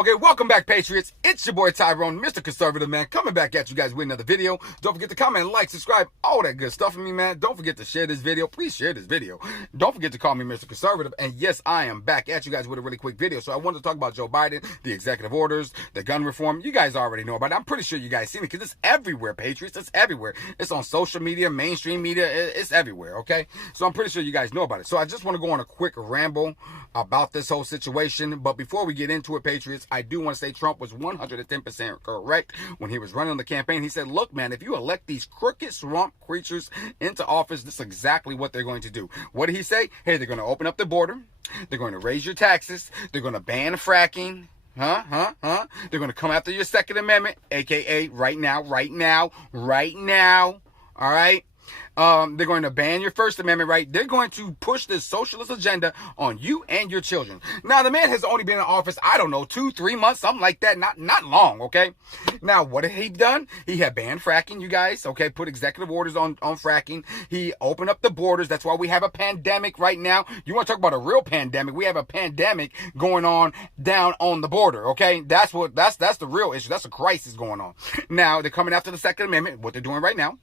Okay, welcome back, Patriots. It's your boy Tyrone, Mr. Conservative, man, coming back at you guys with another video. Don't forget to comment, like, subscribe, all that good stuff for me, man. Don't forget to share this video. Please share this video. Don't forget to call me Mr. Conservative. And yes, I am back at you guys with a really quick video. So I wanted to talk about Joe Biden, the executive orders, the gun reform. You guys already know about it. I'm pretty sure you guys seen it because it's everywhere, Patriots. It's everywhere. It's on social media, mainstream media. It's everywhere, okay? So I'm pretty sure you guys know about it. So I just want to go on a quick ramble about this whole situation. But before we get into it, Patriots, I do want to say Trump was 110% correct when he was running on the campaign. He said, look, man, if you elect these crooked swamp creatures into office, this is exactly what they're going to do. What did he say? Hey, they're going to open up the border. They're going to raise your taxes. They're going to ban fracking. They're going to come after your Second Amendment, a.k.a. right now. All right? They're going to ban your First Amendment right. They're going to push this socialist agenda on you and your children. Now, the man has only been in office, I don't know, 2-3 months, something like that. Not long, okay? Now, what had he done? He had banned fracking, you guys, okay? Put executive orders on fracking. He opened up the borders. That's why we have a pandemic right now. You want to talk about a real pandemic? We have a pandemic going on down on the border, okay? That's the real issue. That's a crisis going on. Now, they're coming after the Second Amendment, what they're doing right now.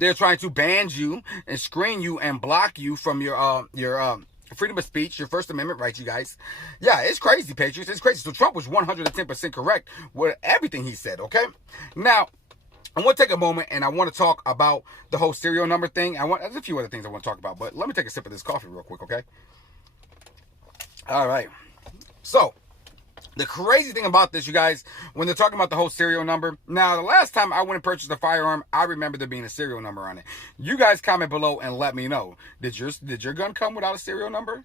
They're trying to ban you and screen you and block you from your freedom of speech, your First Amendment rights, you guys. Yeah, it's crazy, Patriots. It's crazy. So Trump was 110% correct with everything he said, okay? Now, I want to take a moment and I want to talk about the whole serial number thing. There's a few other things I want to talk about, but let me take a sip of this coffee real quick, okay? All right. So, the crazy thing about this, you guys, when they're talking about the whole serial number. Now, the last time I went and purchased a firearm, I remember there being a serial number on it. You guys comment below and let me know. Did your gun come without a serial number?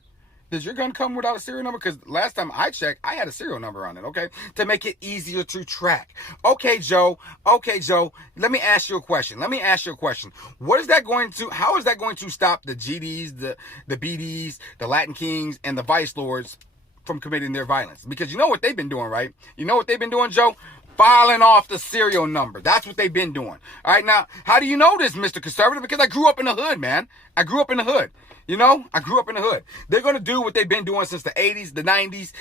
Did your gun come without a serial number? Because last time I checked, I had a serial number on it, okay? To make it easier to track. Okay, Joe. Let me ask you a question. How is that going to stop the GDs, the BDs, the Latin Kings, and the Vice Lords from committing their violence? Because you know what they've been doing, right? You know what they've been doing, Joe? Filing off the serial number. That's what they've been doing. All right, now, how do you know this, Mr. Conservative? Because I grew up in the hood, man. I grew up in the hood. They're going to do what they've been doing since the 80s, the 90s,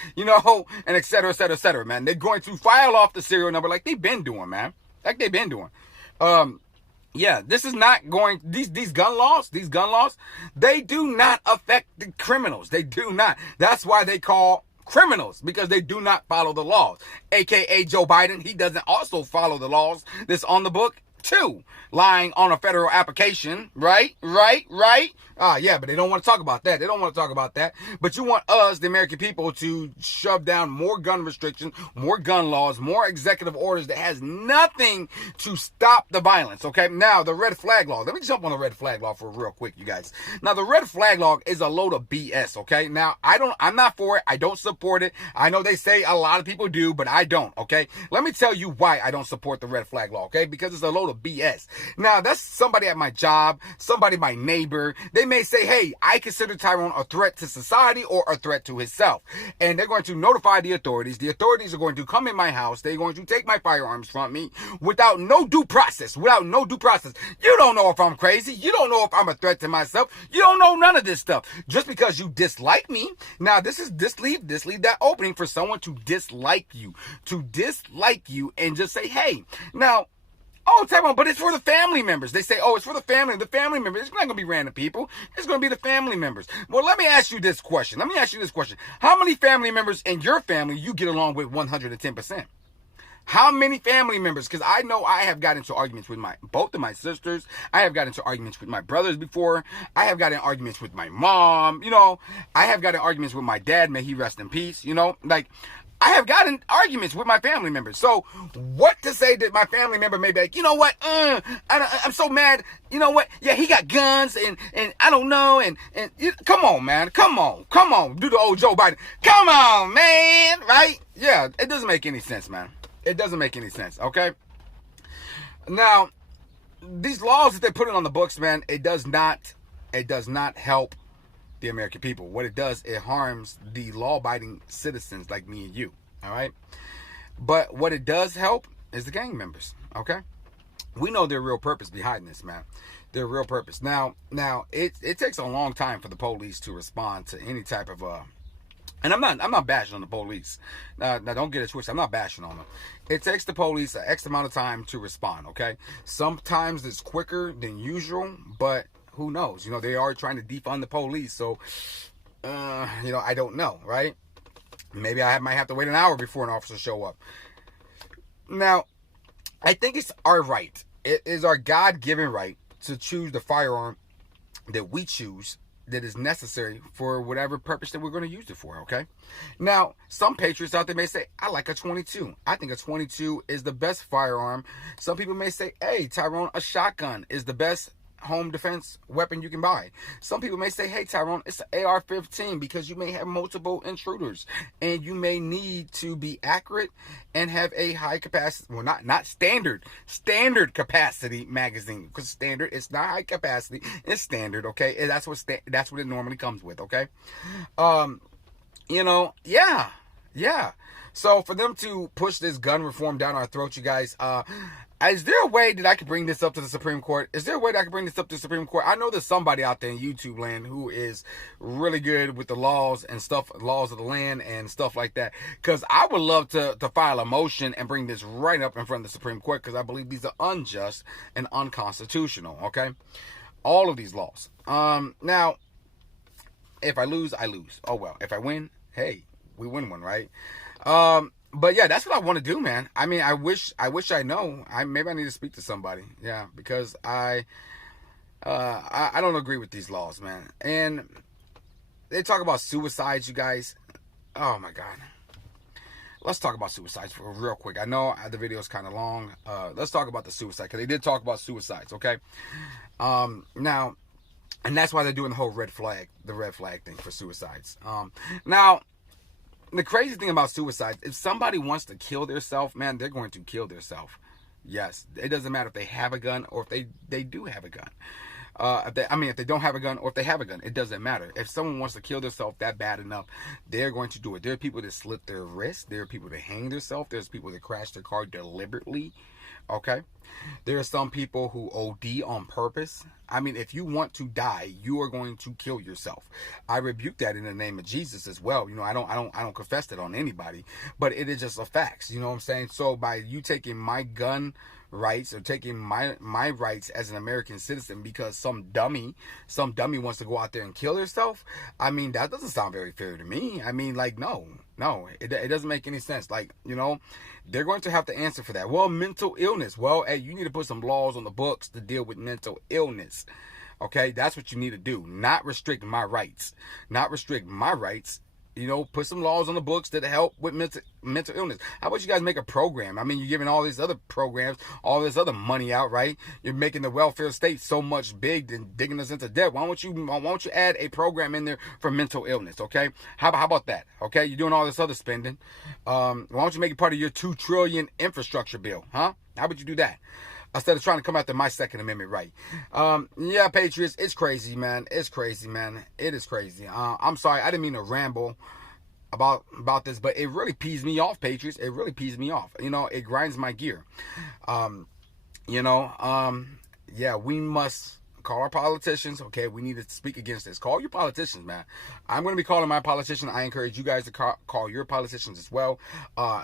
and et cetera, man. They're going to file off the serial number like they've been doing, man. Yeah, this is not going, these gun laws, they do not affect the criminals. They do not. That's why they call criminals, because they do not follow the laws. AKA Joe Biden, he doesn't also follow the laws that's on the book too. Lying on a federal application, right? Yeah, but they don't want to talk about that. But you want us, the American people, to shove down more gun restrictions, more gun laws, more executive orders that has nothing to stop the violence, okay? Now, the red flag law. Let me jump on the red flag law for real quick, you guys. Now, the red flag law is a load of BS, okay? Now, I'm not for it. I don't support it. I know they say a lot of people do, but I don't, okay? Let me tell you why I don't support the red flag law, okay? Because it's a load of BS. Now, that's somebody at my job, somebody, my neighbor. They may say, hey, I consider Tyrone a threat to society or a threat to himself. And they're going to notify the authorities. The authorities are going to come in my house. They're going to take my firearms from me without no due process. You don't know if I'm crazy. You don't know if I'm a threat to myself. You don't know none of this stuff. Just because you dislike me. Now, this leave that opening for someone to dislike you. And just say, hey, now, oh, Tyrone, but it's for the family members. They say, oh, it's for the family members. It's not going to be random people. It's going to be the family members. Well, let me ask you this question. How many family members in your family you get along with 110%? How many family members? Because I know I have got into arguments with both of my sisters. I have got into arguments with my brothers before. I have got in arguments with my mom. I have got in arguments with my dad. May he rest in peace. I have gotten arguments with my family members. So what to say that my family member may be like, you know what? I'm so mad. You know what? Yeah, he got guns and I don't know. And come on, man. Come on. Do the old Joe Biden. Come on, man. Right? Yeah, it doesn't make any sense, man. It doesn't make any sense. Okay. Now, these laws that they're putting on the books, man, it does not help the American people. What it does, it harms the law-abiding citizens like me and you, all right? But what it does help is the gang members, okay? We know their real purpose behind this, man. Their real purpose. Now, it takes a long time for the police to respond to any type of And I'm not bashing on the police. Now don't get it twisted. I'm not bashing on them. It takes the police an X amount of time to respond. Okay, sometimes it's quicker than usual, but who knows? You know, they are trying to defund the police, so you know, I don't know, right? Maybe I might have to wait an hour before an officer show up. Now, I think it's our right. It is our God-given right to choose the firearm that we choose that is necessary for whatever purpose that we're going to use it for, okay? Now, some patriots out there may say, I like a 22. I think a 22 is the best firearm. Some people may say, hey, Tyrone, a shotgun is the best home defense weapon you can buy. Some people may say, hey, Tyrone, it's an AR-15 because you may have multiple intruders and you may need to be accurate and have a high capacity, well, not standard capacity magazine, because standard, it's not high capacity, it's standard, okay? And that's what it normally comes with, okay? You know, yeah. So for them to push this gun reform down our throats, you guys, is there a way that I could bring this up to the Supreme Court? Is there a way that I could bring this up to the Supreme Court? I know there's somebody out there in YouTube land who is really good with the laws and stuff, laws of the land and stuff like that. Because I would love to file a motion and bring this right up in front of the Supreme Court, because I believe these are unjust and unconstitutional, okay? All of these laws. Now, if I lose, I lose. Oh, well. If I win, hey, we win one, right? But yeah, that's what I want to do, man. I mean, I wish I know. Maybe I need to speak to somebody. Yeah, because I don't agree with these laws, man. And they talk about suicides, you guys. Oh my God. Let's talk about suicides for real quick. I know the video is kind of long. Let's talk about the suicide, because they did talk about suicides, okay? Now, and that's why they're doing the whole red flag thing for suicides. Now, the crazy thing about suicide, if somebody wants to kill themselves, man, they're going to kill themselves. Yes, it doesn't matter if they have a gun or if they do have a gun. If they don't have a gun or if they have a gun, it doesn't matter. If someone wants to kill themselves that bad enough, they're going to do it. There are people that slit their wrists. There are people that hang themselves. There's people that crash their car deliberately. Okay? There are some people who OD on purpose. I mean, if you want to die, you are going to kill yourself. I rebuke that in the name of Jesus as well. You know, I don't confess that on anybody, but it is just a fact. You know what I'm saying? So by you taking my gun rights or taking my rights as an American citizen because some dummy wants to go out there and kill herself, I mean, that doesn't sound very fair to me. I mean, like, no, it doesn't make any sense. Like, you know, they're going to have to answer for that. Well, mental illness. Well, hey, you need to put some laws on the books to deal with mental illness. Okay, that's what you need to do. Not restrict my rights. You know, put some laws on the books that help with mental illness. How about you guys make a program? I mean, you're giving all these other programs, all this other money out, right? You're making the welfare state so much big and digging us into debt. Why don't you add a program in there for mental illness, okay? How about that, okay? You're doing all this other spending. Why don't you make it part of your $2 trillion infrastructure bill, huh? How would you do that? Instead of trying to come after my Second Amendment right. Yeah, Patriots, it's crazy, man. It is crazy. I'm sorry, I didn't mean to ramble about this, but it really pees me off, Patriots. It really pees me off. You know, it grinds my gear. Yeah, we must call our politicians. Okay, we need to speak against this. Call your politicians, man. I'm going to be calling my politician. I encourage you guys to call your politicians as well.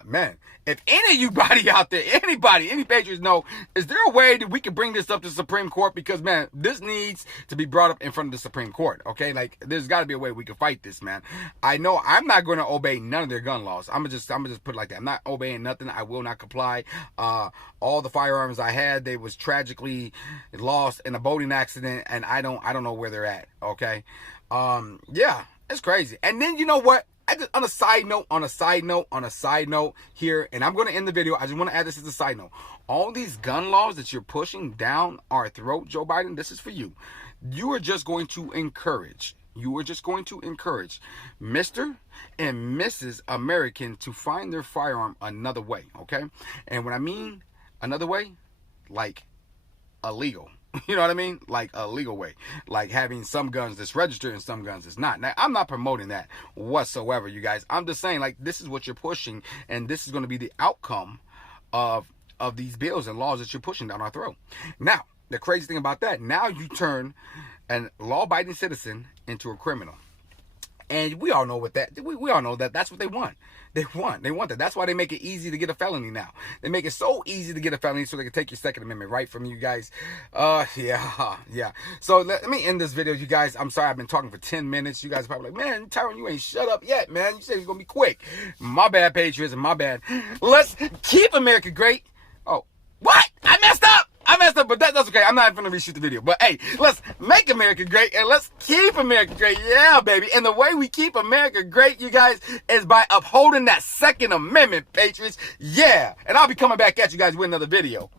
Man, if any out there, any patriots know, is there a way that we can bring this up to the Supreme Court? Because, man, this needs to be brought up in front of the Supreme Court. Okay, like, there's got to be a way we can fight this, man. I know I'm not going to obey none of their gun laws. I'm gonna just put it like that. I'm not obeying nothing. I will not comply. All the firearms I had, they was tragically lost in a boating accident, and I don't know where they're at. Okay, yeah, it's crazy. And then, you know what? On a side note here, and I'm going to end the video. I just want to add this as a side note. All these gun laws that you're pushing down our throat, Joe Biden, this is for you. You are just going to encourage Mr. and Mrs. American to find their firearm another way, okay? And when I mean another way, like illegal. You know what I mean? Like a legal way. Like having some guns that's registered and some guns that's not. Now, I'm not promoting that whatsoever, you guys. I'm just saying, like, this is what you're pushing, and this is going to be the outcome of these bills and laws that you're pushing down our throat. Now, the crazy thing about that, now you turn a law-abiding citizen into a criminal. And we all know what that, we all know that that's what they want. They want that. That's why they make it easy to get a felony now. They make it so easy to get a felony so they can take your Second Amendment right from you guys. Yeah. So let me end this video, you guys. I'm sorry I've been talking for 10 minutes. You guys are probably like, man, Tyrone, you ain't shut up yet, man. You said it's going to be quick. My bad, Patriots, my bad. Let's keep America great. Oh, what? I messed up, but that's okay. I'm not going to reshoot the video. But hey, let's make America great and let's keep America great. Yeah, baby. And the way we keep America great, you guys, is by upholding that Second Amendment, Patriots. Yeah. And I'll be coming back at you guys with another video.